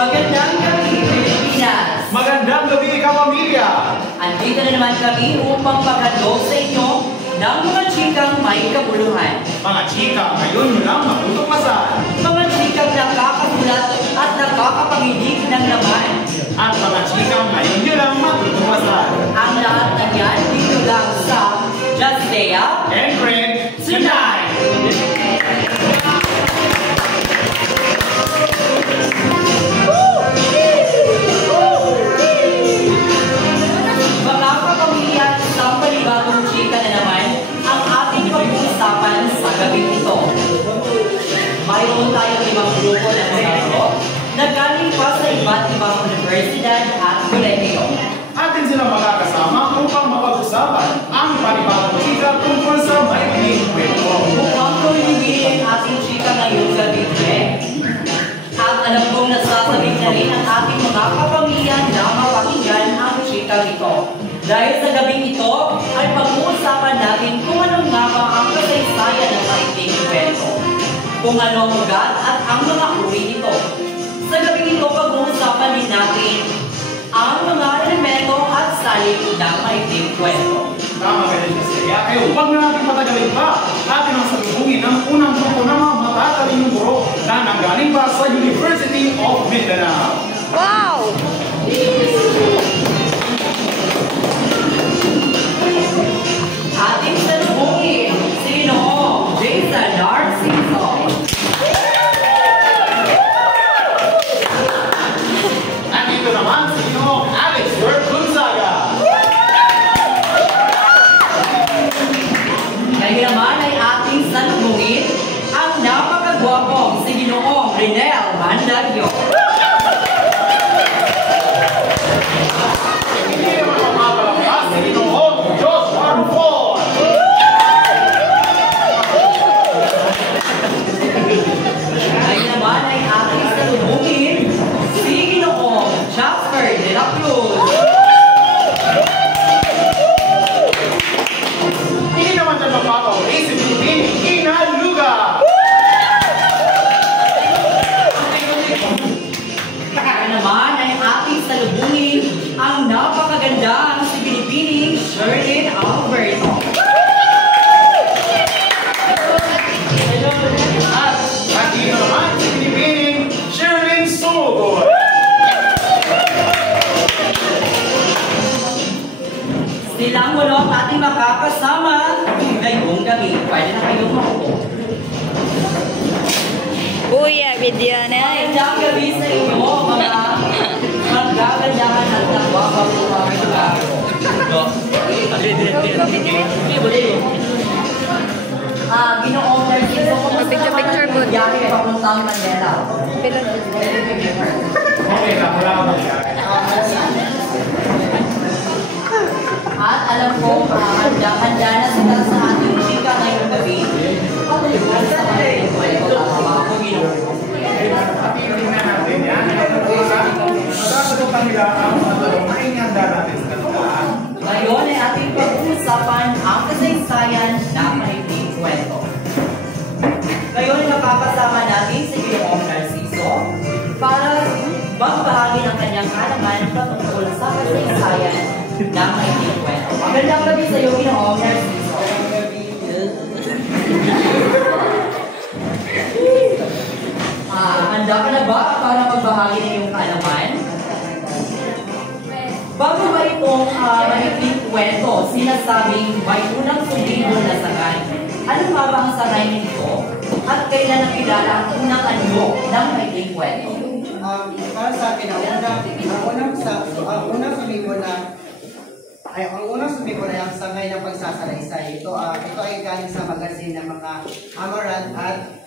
Magandang gabi, Pilipinas! Magandang gabi, kapamilya! Andito na naman kami upang paghandog sa inyo ng mga chikang may kabuluhan. Mga chika, ngayon nyo lang matutuklasan. Mga chikang nakakagulat at nakakapanginig ng laman. At mga chika, ngayon nyo lang matutuklasan. Ang lahat ng yan dito lang sa Just Leia And Greg, tonight! Mga kapamilya, isang panibagong chika na naman ang ating pag-uusapan sa gabing ito. Mayroon tayong ibang grupo ng mga guro na galing pa sa iba't ibang universidad at kolehiyo. Atin silang makakasama upang mapag-usapan ang panibagong chika tungkol sa maikling kwento. Mukhang tuloy-ibig ang ating chika ngayong gabi, Greg. At alam kong nasasabik na rin ang ating mga kapamilya na mapakinggan ang chika ito. Dahil sa gabing ito ay pag-uusapan natin kung ano nga ba ang kasaysayan ng maikling kwento. Kung ano ang ugat at ang mga uri nito. Sa gabing ito, pag-uusapan din natin ang mga elemento at salik ng maikling kwento. Tama ka rin siya. Kaya huwag na natin patagalin pa. Atin ang salubungin ng unang grupo ng mga matatalinong guro na nanggaling pa sa University of Mindanao. Wow! Ating salubungin, sino? Jason Narciso. Nandito naman sino? Alex Bert Gonzaga. Ngayon naman ay ating salubungin ang napakagwapong si Ginoong Renel Mandagyo. Hindi naman mapapalangkas sa Ginoong Diyos Marufon. Ngayon naman ay ating salubungin si Ginoong Jasper de la Cruz. Hindi naman dyan mapapawali si Pilipin Inaluga. Ngayon naman ay ating salubungin ang napakagandang si Pilipining Sherlyn Alberto. At dito naman si Pilipining Sherlyn Sumugoy. Silang walo ang ating makakasama ngayong gabi. Pwede na kayong maupo. Kuya, video na eh. Magandang gabi sa inyo, mga maggagandahan at nagwabang mga lugar. Ginoong Narciso, kumusta Picture naman po. ang nangyari papuntang Manila? Okay lang, wala ka magyari. At alam ko, handa na sila sa ating chika ngayong gabi. Patuloy sa ating kwento. Tama ako, Ginoo. At tingnan natin yan. Masasagutan nila ang mga tanong na inihanda natin sa kanila. Ngayon ay ating pag-uusapan ang kasaysayan ng maikling kwento. Ngayon ay makakasama natin si Ginoong Narciso para magbahagi ng kanyang kaalaman patungkol sa kasaysayan ng maikling kwento. Magandang gabi sa iyo, Ginoong Narciso. Handa ka na ba para magbahagi ng iyong kaalaman? Bago ba itong maikling kwento, sinasabing may unang sumibol na sangay. Ano nga ba ang sangay nito? At kailan nakilala ang unang anyo ng maikling kwento? Para sa akin, ang unang sumibol ay ang sangay ng pagsasalaysay. Ito ay galing sa magazine ng mga Amaranth at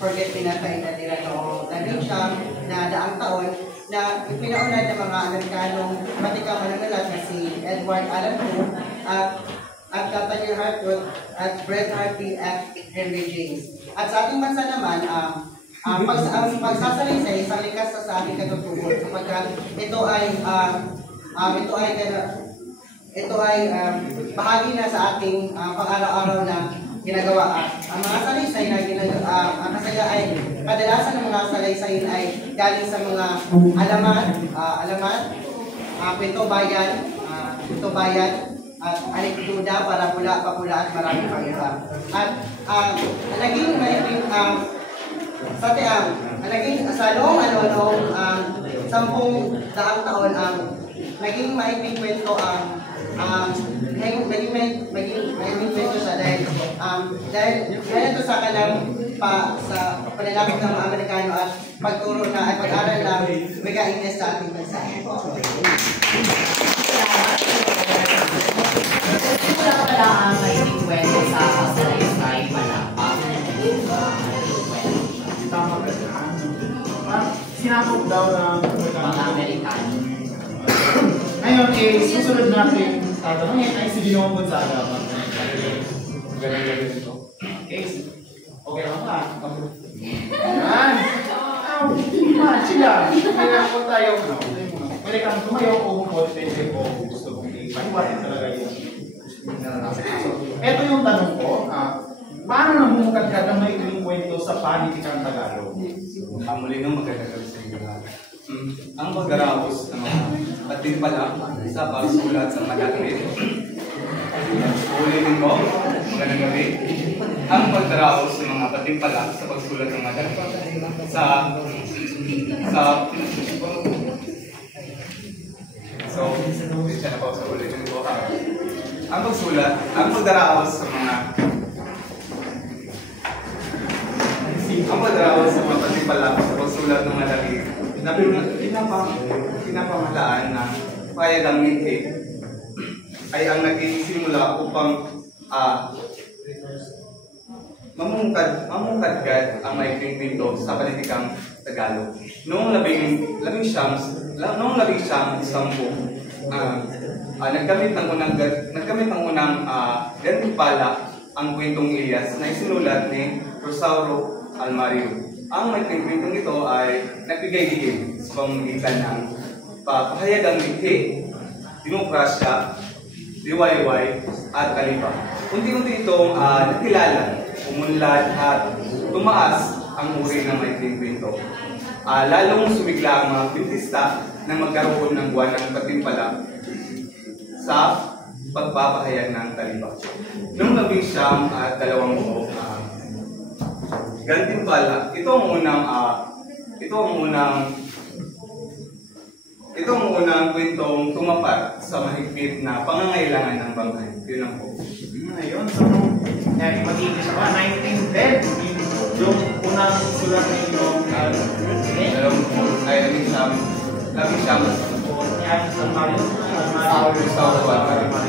Forget Me Not na nila noong dating siya na daang taon na ipinaunad ng mga Amerikanong matikang manunulat na si Edward Allan Poe at Nathaniel Hartwood at Bret Hartley at Henry James. At sa ating bansa naman, ang pagsasalaysay isang likas sa ating katutubo sapagkat ito ay bahagi na sa ating pang-araw-araw na ginagawa. Ang mga salaysay na ginagawa, kasaya ay kadalasan ng mga salaysay ay galing sa mga kwento bayan, at anekdoda, parabula, papula, at marami pang iba. At naging sa noong 10,000 taon naging maikling kwento naging maikling kwento siya dahil ito sa sa panlalapit ng mga Amerikano at pagturo na at pag-aral ng Mega Ingles sa ating bansa. Wala pala ang maikling kwento sa kasalaysay malapang na naging Tama ka dyan. Sinakop daw ng mga Amerikano. Ngayon, susunod natin tatanungin ay si Ginoong Gonzaga. Ganun ito. Okay. Okay lang ba? Yan. Sila. Kaya po tayo. Pwede kang tumayo o humot. Pwede ko gusto kong ipaniwatin talaga yun. Ito yung tanong ko. Paano namumukadkad ang maikling kwento sa panitikang Tagalog? Muli nung magkakagal sa inyo lahat. Ang pagdaraos ng mga patimpala sa pagsulat sa madaklit. Ulitin ko, magandang gabi. Ang pagdaraos ng mga patimpala sa pagsulat ng madaklit siya na po sa ulitin ko. Ang pagdaraos sa mga sa mga patimpala sa pagsulat ng madaklit. Pinapamahalaan na payagang mithi ay ang naging simula upang mamungkadkad ang maikling kwento sa panitikang Tagalog. Noong labing sampu, nagkamit ng unang gantimpala ang kwentong Elias na isinulat ni Rosauro Almario. Ang maikling kwentong ito ay nagbigay-digay sa pamamagitan ng pahayagang mithi, demokrasya, liwayway, at kalipa. Unti-unti itong nakilala, umunlad at tumaas ang uri ng maikling kwento. Lalong sumigla ang mga kwentista na magkaroon ng buwan ng patimpala sa pagpapahayag ng kalipa. Noong 1920, gantimpala, ito ang unang kwentong tumapat sa mahigpit na pangangailangan ng banghay. Yun ang po. Ayun, so mag-iibig siya pa, 1910, yung unang sulat ng Ginoong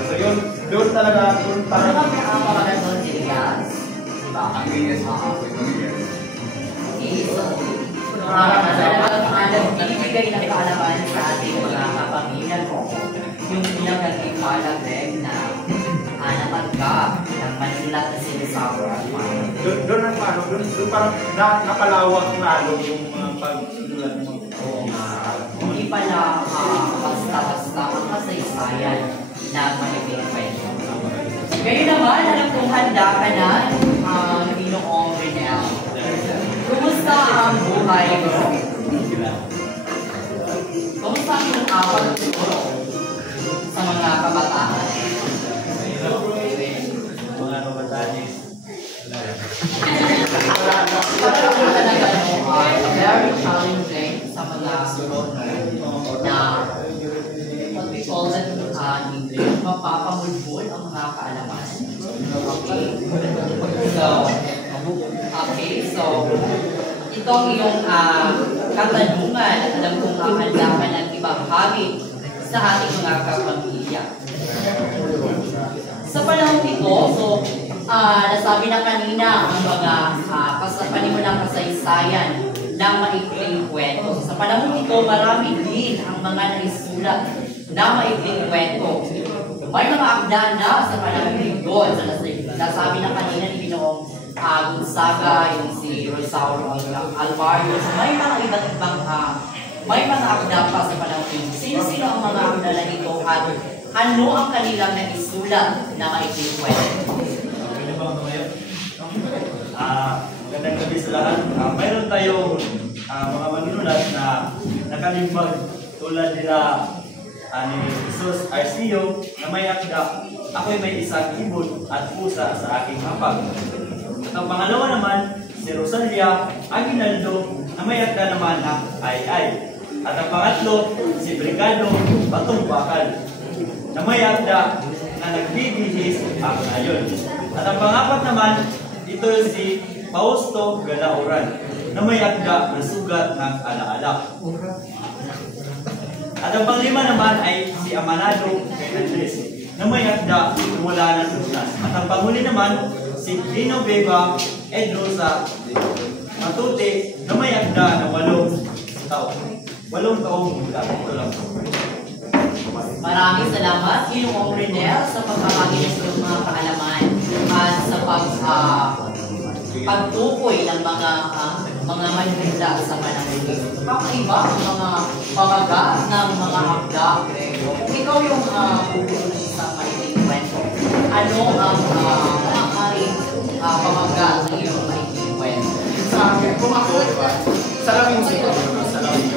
So yun, doon talaga, Ano ba pinakapangalan doon, Elias? Diba? Ang Elias po. Nagbibigay ng kaalaman sa ating mga kapamilya ko yung ilang nagtimpalang Greg na natanggap ng Manila na sinasawa. doon parang napalawak lalo yung pagsulat mo. Hindi pala basta-basta ang kasaysayan na mahilig kwento. Ngayon naman, alam kong handa ka na Ginoong Renel. Kumusta ang buhay mo? Kumusta ang iyong awal siguro sa mga kabataan? Mga kabataan very challenging sa mga sunod na what we call it in English, mapapamulbol ang mga kaalaman. So, ito ang iyong katanungan at alam kong handa ka ng ibang hobby sa ating mga kapamilya. Sa panahon ito, nasabi na kanina ang mga panimulang kasaysayan ng maikling kwento. Sa panahon ito, marami din ang mga naisulat na maikling kwento. May mga akda na sa panahon ito. Nasabi na kanina ni Ginoong Gonzaga, yung si Rosauro Almario. May mga iba't ibang may mga akda pa sa panahon ito. Sino-sino ang mga akda na ito at ano ang kanilang naisulat na maikling kwento? Magandang gabi sa lahat. Mayroon tayong mga manunulat na nakalimbag tulad nila ni Jesus Arcio na may akda, ako'y may isang ibon at pusa sa aking hapag. At ang pangalawa naman, si Rosalia Aguinaldo na may akda naman na ay. At ang pangatlo, si Brigado Batong Bakal na may akda na nagbibihis ang ayon. At ang pangapat naman, ito si Fausto Galauran na may akda na sugat ng alaala. At ang panglima naman ay si Amanado Fernandez na may akda mula ng Lunas. At ang panghuli naman, si Dino Beba Edrosa Matute na may akda na 8 taong mula. Ito lang. Maraming salamat, Ginoong Renel, sa pagkakaginis ng mga kaalaman at sa pagtukoy ng mga manunulat sa pananalinis. Kakaiba ang mga pamagat ng mga akda, Grego. Kung ikaw yung pupuno ng isang mailing kwento, ano ang maaaring pamagat ng iyong mailing kwento? Kung ako, salamin siguro. Salamin.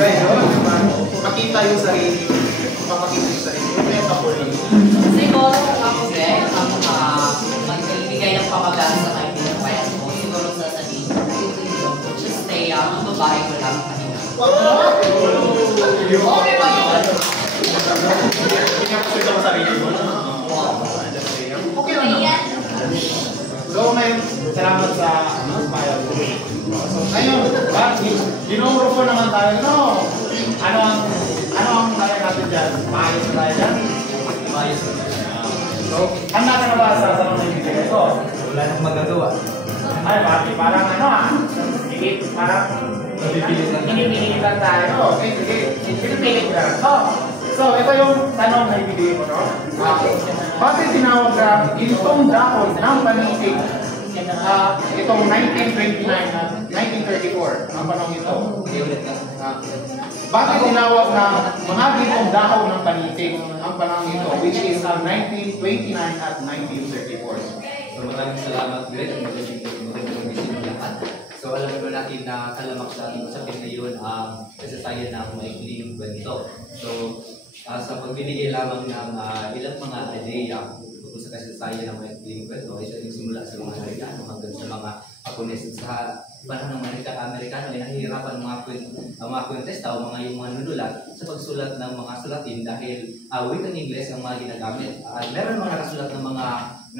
Kaya, makita yung sarili. Papakita yung sarili. Ito po lang. Siguro kung ako, Greg, ang magbibigay ng pamagat sa mailing kwento, siguro sasabihin ko, just stay ang babae ko lang kanina. Okay ba yun? Ito sa sarili mo. Okay lang naman. So, ngayon, salamat sa smile. So, ngayon, ginuro po naman tayo, no? Ano ang tayo natin dyan? Maayos na tayo dyan? Maayos na tayo. So, handa ka na ba sa sarang na ibigay ito? Wala nang magagawa. Ay, parang parang pinipili lang tayo. Okay, sige. Pinipili ko lang. So, ito yung tanong na ibigay ko, no? Bakit tinawag na itong dahon ng panitig itong 1929 at 1934 ang panahon ito? Bakit tinawag na mga ditong dahon ng panitig ang panahon ito, which is 1929 at 1934? So maraming salamat, Greg. Magandang gising mo lahat. So alam naman natin na kalamak sa ating usapin ngayon ang kasaysayan ng maikling kwento. So sa pagbibigay lamang ng ilang mga ideya tungkol sa kasaysayan ng maikling kwento ay siya simula sa mga Amerikano hanggang sa mga Apones. Sa panahon ng Amerikano ay nahihirapan ang mga kwentesta o yung mga nunulat sa pagsulat ng mga sulatin dahil wikang Ingles ang mga ginagamit. Meron mga nakasulat ng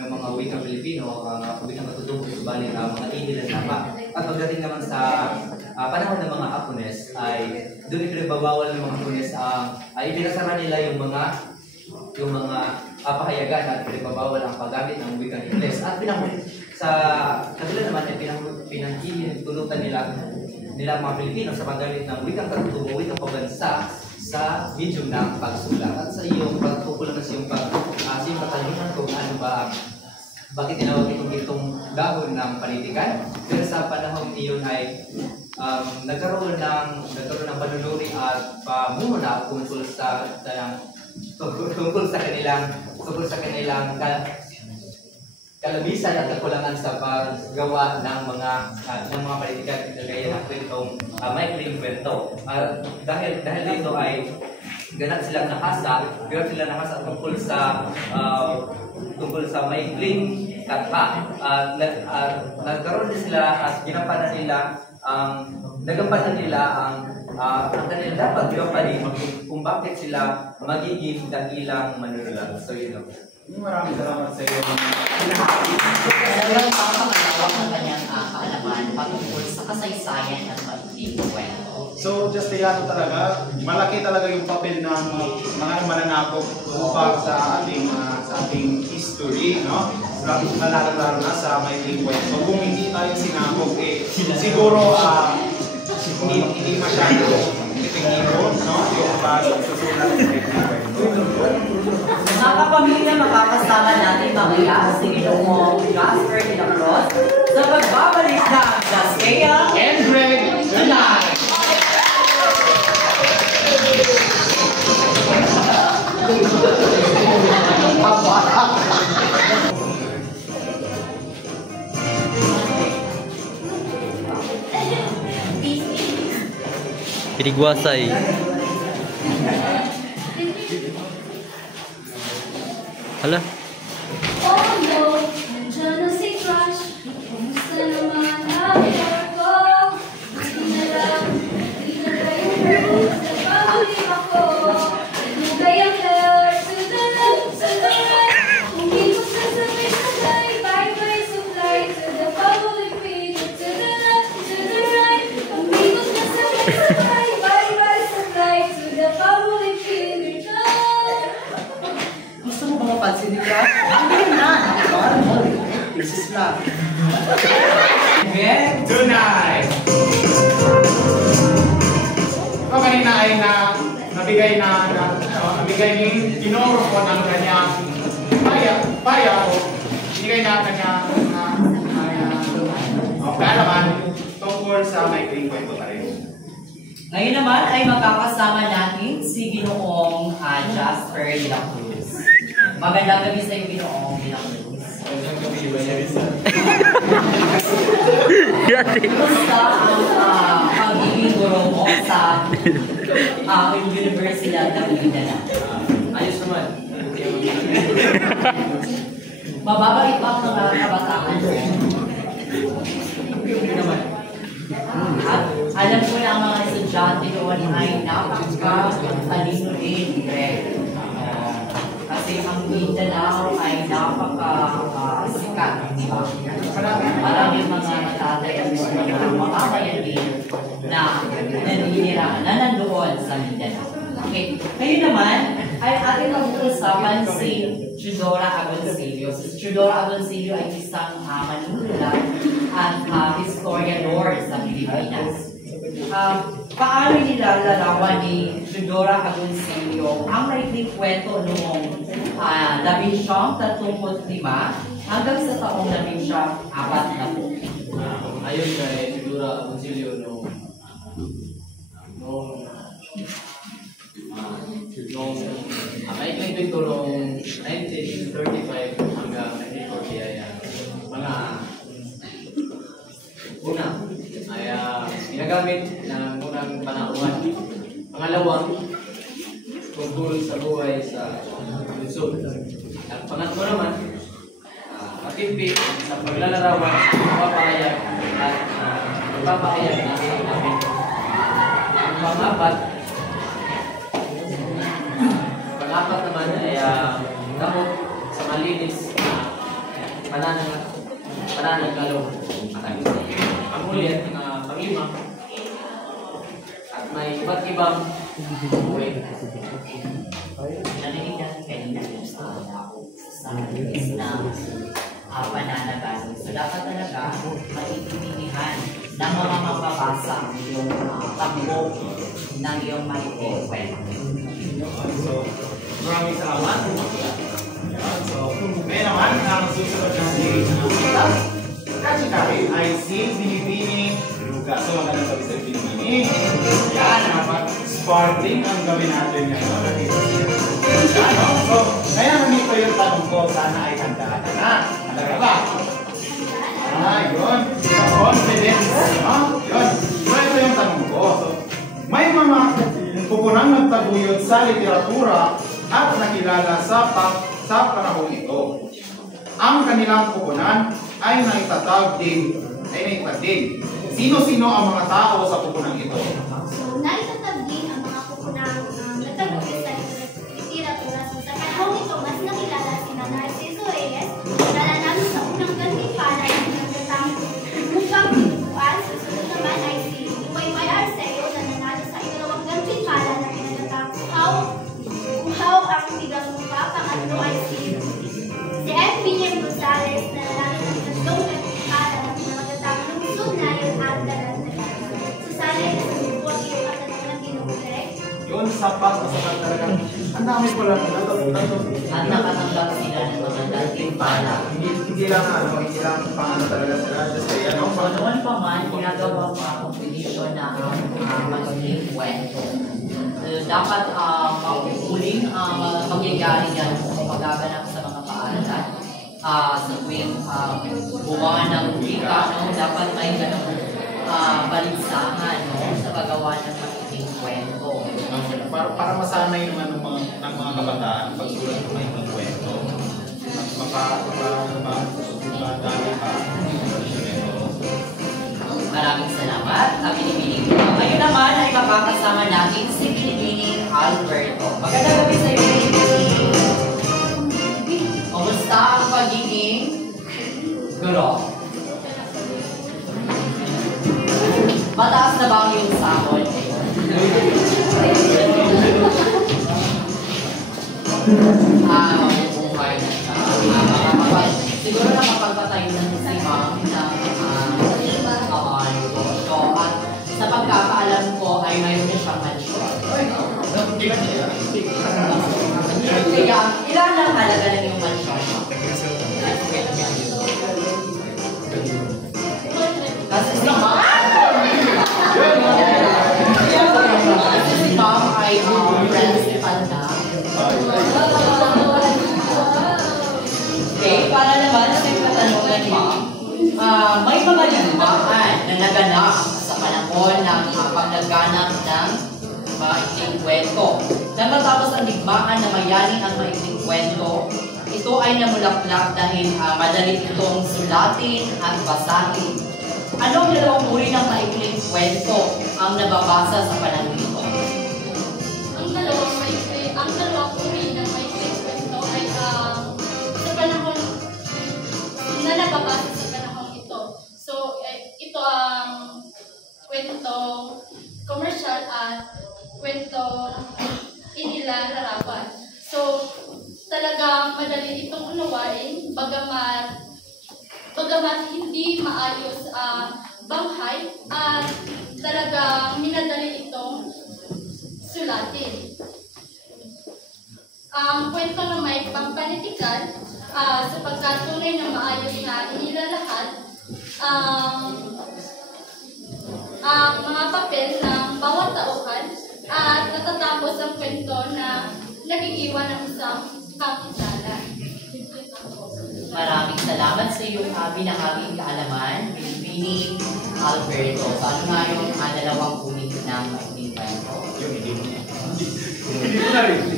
mga wikang Pilipino, wikang katutubo, subalit mga ihilan lamang. At pagdating naman sa panahon ng mga Apones ay doon ipinagbabawal ng mga Apones ay pinasara nila yung mga pahayagan at pinagbabawal ang paggamit ng wikang Ingles. At sa kabila naman ay pinahihintulutan nila mga Pilipino sa paggamit ng wikang katutubo, wikang pagbansa sa medium ng pagsulat. At sa iyong pagpupulang sa iyong katanungan kung ano ba, bakit tinawag itong dahon ng panitikan? Pero sa panahon iyon ay nagkaroon ng panunuri at pamumuna tungkol sa kanilang kalabisan at kakulangan sa paggawa ng mga panitikan gaya ng kwentong maikling kwento. Dahil dito ay ganap silang nakasa tungkol sa maikling katha. Nagkaroon din sila at ginampanan nila ang kanilang dapat ginampanin kung bakit sila magiging dakilang manunulat. So yun lang. Maraming salamat sa iyo. Talagang papakalawak ang kanyang kaalaman patungkol sa kasaysayan ng maikling kwento. So, just talaga, malaki talaga yung papel ng mga mananakop upang sa ating history, no? Lalo na sa maikling kwento. So, kung hindi tayo sinakop, siguro hindi masyado itingin, no? Yung susulat ng maikling kwento. Mga kapamilya, makakasama natin mamaya si Ginoong Jasper de la Cruz sa pagbabalik ng Gaskea And Greg Tonight! Pinigwasay. Hala. Oh no, nandiyan na si Crush. Kumusta naman ang ko? Hindi na lang, hindi na kayo hurt. Nagpagulim ako. Nagmugay ang hair to the left, to the right. Umikot na sabay-sabay. Bye-bye supply to the public figure. To the left, to the right. Umikot na sabay-sabay. Bye-bye supply to the public figure. Gusto mo ba mapansin ni Crush? Hindi na! This is love. Okay, tonight! So, kanina ay nabigay ni Ginoro ko ng kanyang paya o binigay na kanya kaalaman tungkol sa maikling kwento pa rin. Ngayon naman ay makakasama natin si Ginoong Jasper de la Cruz. Magandang gabi sa iyo, Ginoong de la Cruz. Kumusta ang pagiging guro mo sa Universidad ng Mindanao? Ayos naman. Mababait ba ang mga kabataan mo? Hindi naman. At alam ko na ang mga estudyante doon ay napaka-talino din, Greg. Kasi ang Mindanao ay napaka-sikat, di ba? Maraming mga natatayang mga mamamayan din na naninirahan, na nandoon sa Mindanao. Okay. Ngayon naman, ay ating mag-uusapan si Chudora Agoncillo. Si Chudora Agoncillo ay isang manunulat at historiador sa Pilipinas. Paano nilalarawan ni Chudora Agoncillo ang maikling kwento noong 1935 hanggang sa taong 1940? Ayon kay Chudora Agoncillo noong maikling kwento noong 1935 hanggang 1940 ay mga una ay ginagamit ng unang panahon. Pangalawang tungkol sa buhay sa lungsod. At pangatlo naman patimpik sa paglalarawan, pagpapahayag at pagpapahayag ng namin. Ang pang-apat naman ay gamot sa malinis na panananggalong matagis. Ang ulit, pang-lima at may iba't ibang buhay. Narinig natin kanina sa list na pananagal. So dapat talaga maiintindihan ng mga mababasa yung tambo ng iyong maikling kwento. So, maraming salamat. So, ngayon naman, ang susunod na series na kita, Kachikari ay si Binibini Luga. So, magandang gabi sa Binibini. Yan, dapat sporting ang gawin natin ngayon. Yan, no? So, ngayon nandito yung tanong ko, sana ay handaan na. Halaga ba? Yun. Confidence. No? Yun. So, ito yung tanong ko. So, may mga pupunang nagtaguyod sa literatura at nakilala sa panahon ito. Ang kanilang pupunan ay naitatag din. Sino-sino ang mga tao sa pupunan ito? So, naitatag din ang mga pupunang nagtaguyod sa literatura. So, sa panahon ito, mas nakilala si Narciso Reyes, nananalo sa unang gantimpala ng nagdatang upang pinupuan. Susunod naman ay si Uway Arceo, na nanalo sa ikalawang gantimpala ng nagdatang uhaw ang tigang lupa. Pangatlo ay si F. William Gonzales, na nanalo sa ikatlong gantimpala ng nagdatang lungsod na yun at dalan. So, sana ay nasubuan yung katanungan ng Ginugulay. Yun, sapat talaga. Ang dami ko lang. At nakatanggap sila ng mga gantimpala. Hindi lang paano talaga sila. Just kaya, no? So noon pa man, ginagawa pa competition na magiging kwento. Dapat huling mangyayari yan kung magaganap sa mga paaralan. Sa tuwing buwan ng wika, no? Dapat may ganong baligsahan, no? Sa paggawa ng magiging para masanay naman ng mga kabataan pagsulat ng mga ibang kwento. Makadali pa. Maraming salamat, Binibining. Ngayon naman ay makakasama natin si Binibining Alberto. Magandang gabi sa iyo, Binibining. Kumusta ang pagiging guro? Mataas na ba ang iyong sahod? Buhay na siya. Siguro na mapagpatayo na si Ma'am na negosyo. At sa pagkakaalam ko ay mayroon na siyang mansyon. Kaya ilan ang halaga ng iyong mansyon? Kasi si Ma'am ay principal na. Okay, para naman sa may katanungan, Ma'am, may mga digmaan na naganap sa panahon ng paglaganap ng maikling kwento. Nang matapos ang digmaan na mayaling ang maikling kwento, ito ay namulaklak dahil madali itong sulatin at basahin. Anong dalawang uri ng maikling kwento ang nababasa sa panahon ito? Ang dalawang uri ng maikling kwento ay sa panahon na nababasa sa panahon ito. So, ito ang kwentong commercial at kwentong inilalarawan. So, talagang madali itong unawain, bagamat hindi maayos banghay at talagang minadali itong sulatin. Ang kwento na may pampanitikan sa pagkatunay na maayos na inilalahad ang mga papel ng bawat tauhan at natatapos ang kwento na nag-iiwan ng isang kapisalan. Maraming salamat sa iyong binahaging kaalaman, Binibining Alberto. So, ano nga yung dalawang uri ng maikling kwento?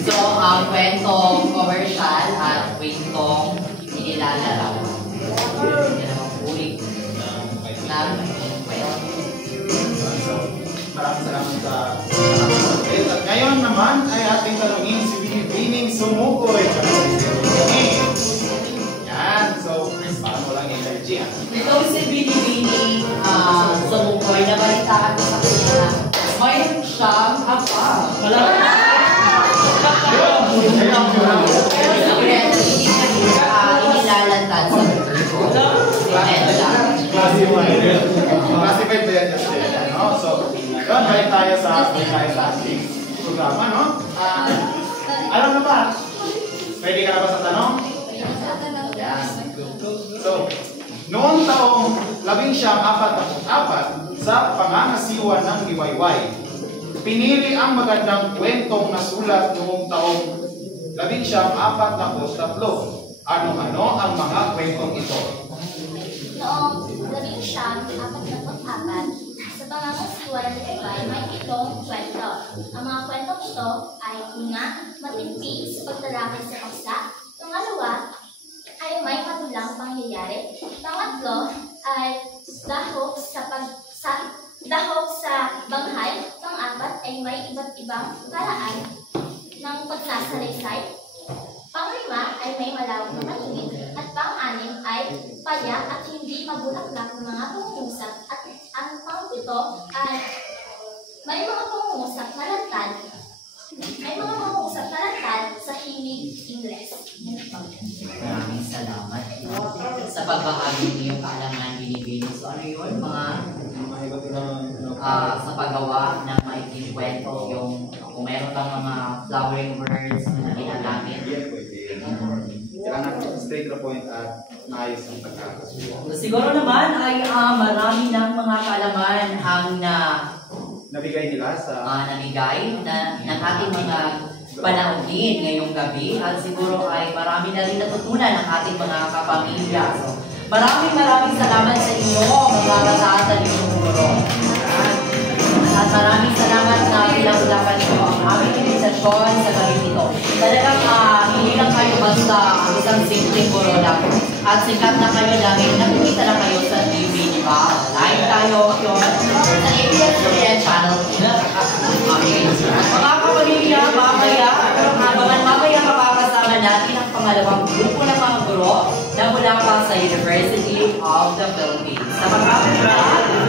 So, ang kwentong commercial at kwentong inilalarawan. Dalawang uri ng maikling kwento. Maraming salamat sa at ngayon naman ay ating tanungin si Binibining Sumukoy. Yan. So, parang walang energy. Itong si Binibining Sumukoy, nabalitaan ko sa kanila. Mayroon siyang apa. Pero sa kwento, hindi inilalantad sa kwento. Classified ba yan kasi? So, yun, balik tayo sa ating programa, no? Alam na ba? Pwede ka na ba sa tanong? Yan. So, noong taong 1944 sa pangangasiwa ng Liwayway, pinili ang magandang kwentong nasulat noong taong 1943. Ano-ano ang mga kwentong ito? Noong 1944, sa pangangasiwa ng Liwayway, may itong kwento. Ang mga kwentong ito ay una, matipid sa pagtalakay sa paksa. Pangalawa, ay may matulang pangyayari. Pangatlo, ay dahok sa banghay. Pang-apat ay may iba't ibang paraan ng pagsasalaysay. Pang-lima ay may malawak na paligid. At pang-anim ay paya at hindi mabulaklak ng mga pangungusap. At ang pang-pito ay may mga pangungusap na lantad. May mga pangungusap na lantad sa hilig Ingles. Maraming salamat sa pagbahagi niyong kaalaman, Binibining. So, ano yun? Mga sa paggawa ng maikling kwento, yung kung meron kang mga flowering words na ginagamit. Kailangan straight to the point at maayos ang pagkakasuwa. So, siguro naman ay marami ng mga kaalaman ang nabigay nila sa namigay ng ating mga panahon ngayong gabi at siguro ay marami na rin natutunan ng ating mga kapamilya. So, maraming salamat sa inyo, mga kataan sa inyong guro. At maraming salamat na pinag-usapan niyo ang aming Puting Corona. At sikat na kayo dahil nakikita na kayo sa TV, di ba? Live tayo yun sa ABS-CBN channel. Okay. Mga kapamilya, mamaya makakasama natin ang pangalawang grupo ng mga guro na mula pa sa University of the Philippines. Sa pagkakataon,